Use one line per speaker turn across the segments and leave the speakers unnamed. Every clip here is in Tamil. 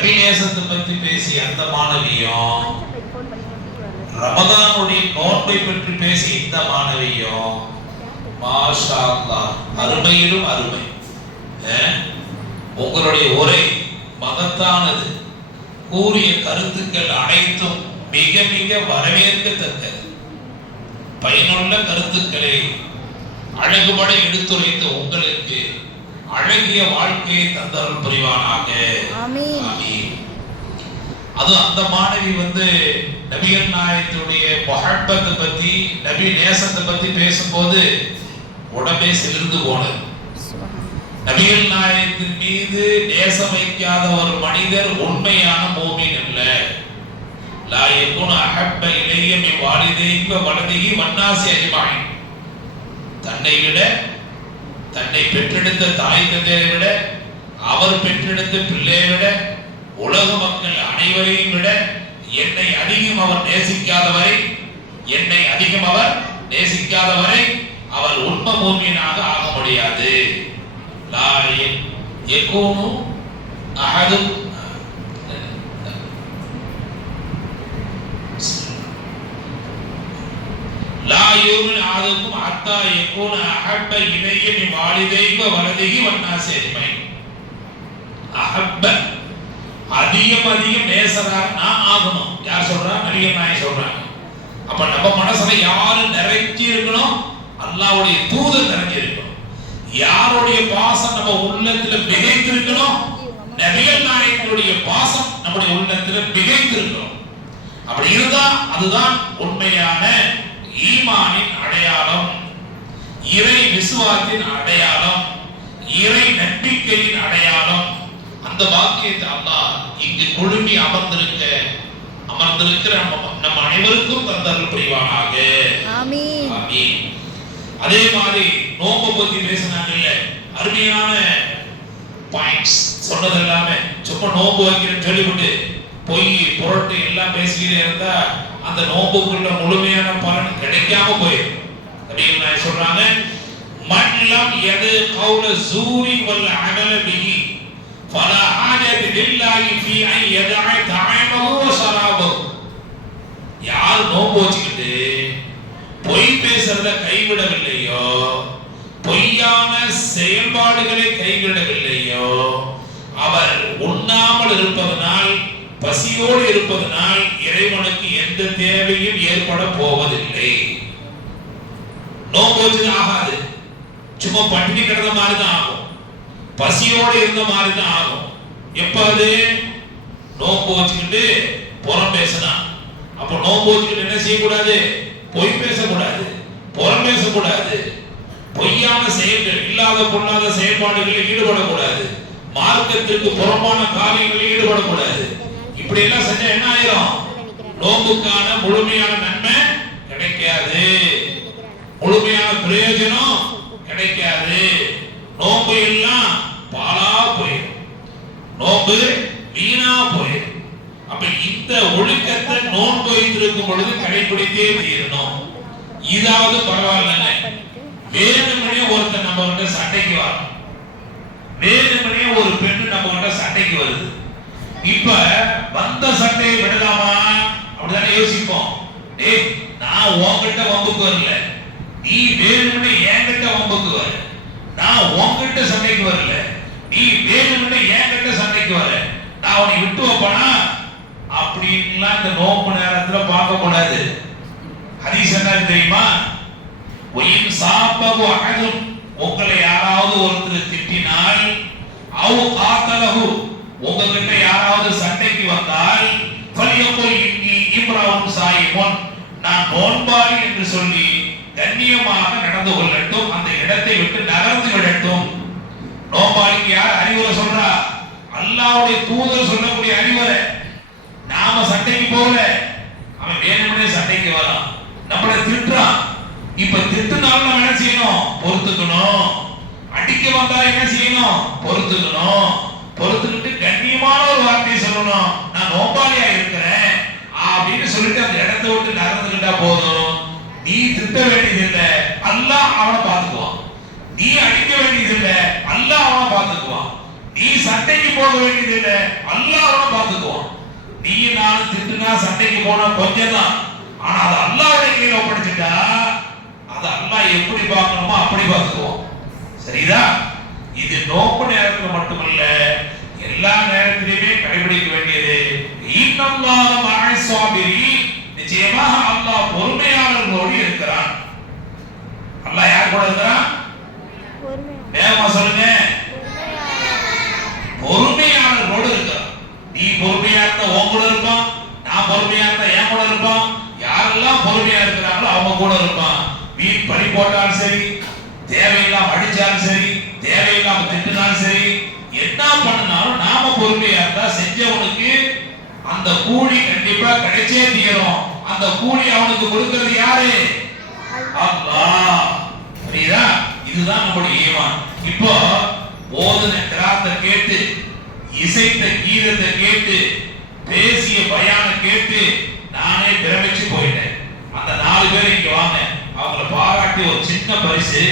நபிநேசத்தை பத்தி பேசிய அந்த மாணவியும் ரமதானுடைய நோன்பை பற்றி பேசிய இந்த மாணவியும் மாஷா அருமையிலும் அருமை. அஹ், உங்களுடைய உரை மகத்தானது கூறிய கருத்துக்கள் அனைத்தும் மிக மிக வரவேற்கத்தக்கது. பயனுள்ள கருத்துக்களை அழகுபட எடுத்துரைத்த உங்களுக்கு அழகிய வாழ்க்கையை தந்தருள் புரிவானாக. அது அந்த மாணவி வந்து நபிகள் நாயகத்துடைய மொஹப்பத்தை பத்தி நபி நேசத்தை பத்தி பேசும்போது உடம்பே சிலிர்ந்து போனது. நபிகள் நாயகத்தின் மீது நேசம் வைக்காத ஒரு மனிதர் உண்மையான மோமின் அல்ல. லா யகுன அஹப்ப இலைய மின் வாலிதைக வலதிகி வன்னாசி அஜ்மாயின். தன்னை விட தன்னை பெற்றெடுத்த தாய் தந்தையை விட அவர் பெற்றெடுத்த பிள்ளையை விட உலக மக்கள் அனைவரையும் விட என்னை அதிகம் அவர் நேசிக்காதவரை என்னை அதிகம் அவர் நேசிக்காதவரை அவர் உண்மை மூமியனாக ஆக முடியாது. லா ய- யகூனு அஹதும் லா யூமின் ஆதுக்கும் அத்தா யகூன அஹப்ப இலைய மின் வாலிதைக வலதிகி வன்னாசி அதிகம் அதிகம் நேசராக நான் ஆகணும். யார் சொல்றா? நபிகள் நாயகம் சொல்றாங்க அப்ப நம்ம மனசுல யாரு நிறைஞ்சி இருக்கணும் அல்லாவுடைய தூதர் நிறைஞ்சிருக்கணும். யாருடைய பாசம் நம்ம உள்ளத்துல மிகைத்திருக்கணும் நபிகள் நாயகனுடைய பாசம் நம்முடைய உள்ளத்துல மிகைத்திருக்கணும். அப்படி இருந்தா அதுதான் உண்மையான ஈமானின் அடையாளம் இறை விசுவாத்தின் அடையாளம் இறை நம்பிக்கையின் அடையாளம். அந்த வாக்கியத்தை அல்லாஹ் இங்கு குழுமி அமர்ந்திருக்க அமர்ந்திருக்கிற நம்ம நம்ம அனைவருக்கும் தந்தருள் புரிவானாக. அதே மாதிரி நோம்ப பத்தி பேசினாங்கல்ல அருமையான பாயிண்ட்ஸ் சொன்னது எல்லாமே சும்மா நோம்பு வைக்கிறேன்னு சொல்லிவிட்டு பொய் புரட்டு எல்லாம் பேசிக்கிட்டே இருந்தா அந்த நோம்புக்குள்ள முழுமையான பலன் கிடைக்காம போயிடும். அப்படின்னு சொல்றாங்க மன்லம் எது கவுல சூரி வல்ல அகல பிஹி ஃபலா ஹாஜத் லில்லாஹி ஃபீ அன் யதஅ தஅமஹு யார் நோம்பு வச்சுக்கிட்டு பொய் பேசுறத கைவிடவில்லையோ பொய்யான செயல்பாடுகளை கைவிடவில்லையோ அவர் உண்ணாமல் இருப்பதனால் பசியோடு இருப்பதனால் இறைவனுக்கு எந்த தேவையும் ஏற்பட போவதில்லை நோம்போது ஆகாது. சும்மா பட்டினி கிடந்த மாதிரி தான் ஆகும். பசியோடு இருந்த மாதிரி தான் ஆகும். எப்ப அது? நோம்பு வச்சுக்கிட்டு புறம் பேசினா அப்ப நோம்பு வச்சுக்கிட்டு என்ன செய்யக்கூடாது? பொய் பேசக்கூடாது. புறம் பேசக்கூடாது. பொய்யான செயல்கள் இல்லாத பொல்லாத செயல்பாடுகளில் ஈடுபடக்கூடாது. மார்க்கத்திற்கு புறம்பான காரியங்களில் ஈடுபடக்கூடாது. இப்படி எல்லாம் செஞ்சா என்ன ஆயிரும்? நோம்புக்கான முழுமையான நன்மை கிடைக்காது. முழுமையான பிரயோஜனம் கிடைக்காது. நோம்பு எல்லாம் பாலா போயிடும். நோம்பு வீணா போயிடும். அப்ப இந்த ஒழுக்கத்தை நோன்பு வைத்திருக்கும் பொழுது கடைபிடித்தே தீரணும். இதாவது பரவாயில்ல. வேணுமனே ஒருத்தன் நம்ம கிட்ட சண்டைக்கு வரும் வேணுமனே ஒரு பெண்ணு நம்ம கிட்ட சண்டைக்கு வருது. இப்ப வந்த சண்டையை விடலாமா? அப்படிதானே யோசிப்போம். டேய் நான் உன்கிட்ட வம்புக்கு வரல. நீ வேணும்னு என்கிட்ட வம்புக்கு வர. நான் உன்கிட்ட சண்டைக்கு வரல. நீ வேணும்னு என்கிட்ட சண்டைக்கு வர. நான் உன்னை விட்டு வைப்பானா? அப்படின்லாம் இந்த நோம்பு நேரத்துல பார்க்க கூடாது. ஹதீஸ் என்ன தெரியுமா? ஒயின் சாப்பகு அகதும் உங்களை யாராவது ஒருத்தர் திட்டினால் அவு காத்தலகு உங்ககிட்ட யாராவது சண்டை ஃபலியகுல் இன்னி இம்ராவுன் சாயிமுன் நான் போன்பாளி என்று சொல்லி கண்ணியமாக நடந்து கொள்ளட்டும் அந்த இடத்தை விட்டு நகர்ந்து விடட்டும். நோம்பாளிக்கு யார் அறிவுரை சொல்றா? அல்லாவுடைய தூதர் சொல்லக்கூடிய அறிவுரை. நாம சண்டைக்கு போகல. அவன் வேணும்னே சண்டைக்கு வரான். நம்மளை திட்டுறான். இப்ப திட்டுனாலும் நம்ம என்ன செய்யணும்? பொறுத்துக்கணும். அடிக்க வந்தா என்ன செய்யணும்? பொறுத்துக்கணும். பொறுத்துக்கிட்டு கண்ணியமான ஒரு வார்த்தையை சொல்லணும். நான் இருக்கிறேன் அப்படின்னு சொல்லிட்டு அந்த இடத்தை விட்டு நகர்ந்துக்கிட்டா போதும். நீ திட்ட வேண்டியது இல்லை. அல்லாஹ் அவனை பார்த்துக்குவான். நீ அடிக்க வேண்டியது இல்லை. அல்லாஹ் அவனை பார்த்துக்குவான். நீ சண்டைக்கு போக வேண்டியது இல்லை. அல்லாஹ்வோட பார்த்துக்குவான். நீ நானும் திட்டுனா சண்டைக்கு போனா கொஞ்சம் தான் ஆனா அது அல்லாவுடைய கீழே ஒப்படைச்சிட்டா அதை அல்லாஹ் எப்படி பார்க்கணுமோ அப்படி பார்த்துக்குவோம் சரிதா? இது நோக்கு நேரத்தில் மட்டுமல்ல எல்லா நேரத்திலையுமே கடைபிடிக்க வேண்டியது இன்னல்லாஹ மஅ ஸாபிரி நிச்சயமாக அல்லாஹ் பொறுமையாளர்களோடு இருக்கிறான். அல்லாஹ் யார் கூட இருக்கிறான்? வேகமா சொல்லுங்க. பொறுமையாளர்களோடு இருக்கிறான். நீ பொறுமையா இருந்தா உன் கூட இருப்பான் நான் பொறுமையா இருந்தா என் கூட இருப்பான். யாரெல்லாம் பொறுமையா இருக்கிறாங்களோ அவங்க கூட இருப்பான். வீண் பழி போட்டாலும் சரி தேவையில்லாம அடிச்சாலும் சரி தேவையில்லாம திட்டினாலும் சரி என்ன பண்ணினாலும் நாம பொறுமையா இருந்தா செஞ்சவனுக்கு அந்த கூலி கண்டிப்பா கிடைச்சே தீரும். அந்த கூலி அவனுக்கு கொடுக்கிறது யாரு? அல்லாஹ். புரியுதா? இதுதான் நம்முடைய ஈமான். இப்போ ஓதுன கிராத்தை கேட்டு இசைத்த கீதத்தை கேட்டு பேசிய பயான கேட்டு நானே பிரமிச்சு போயிட்டேன். அந்த நாலு பேர் இங்க வாங்க. அவங்கள பாராட்டி ஒரு சின்ன பரிசு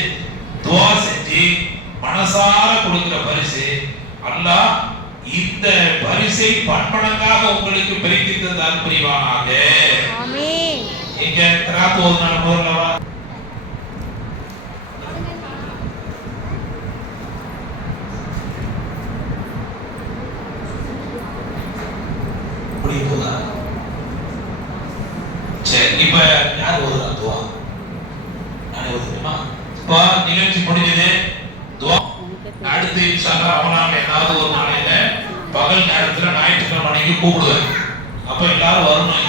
துவா செஞ்சு மனசார கொடுக்கிற பரிசு. அல்லாஹ் இந்த பரிசை பன்மடங்காக உங்களுக்கு பிரித்து தந்தால் புரிவானாக. எங்க? கிராத்து ஓதுனால முதல்ல வா புரியுதா சரி இப்ப யார் ஓதுறா துவா? நானே ஓதுறேமா இப்போ நிகழ்ச்சி முடிஞ்சது. துவா. அடுத்து இன்ஷால்லா ரமலான் ஏதாவது ஒரு நாளையில பகல் நேரத்துல ஞாயிற்றுக்கிழமை அன்னைக்கு கூப்பிடுவேன். அப்ப எல்லாரும் வரணும்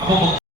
அப்போ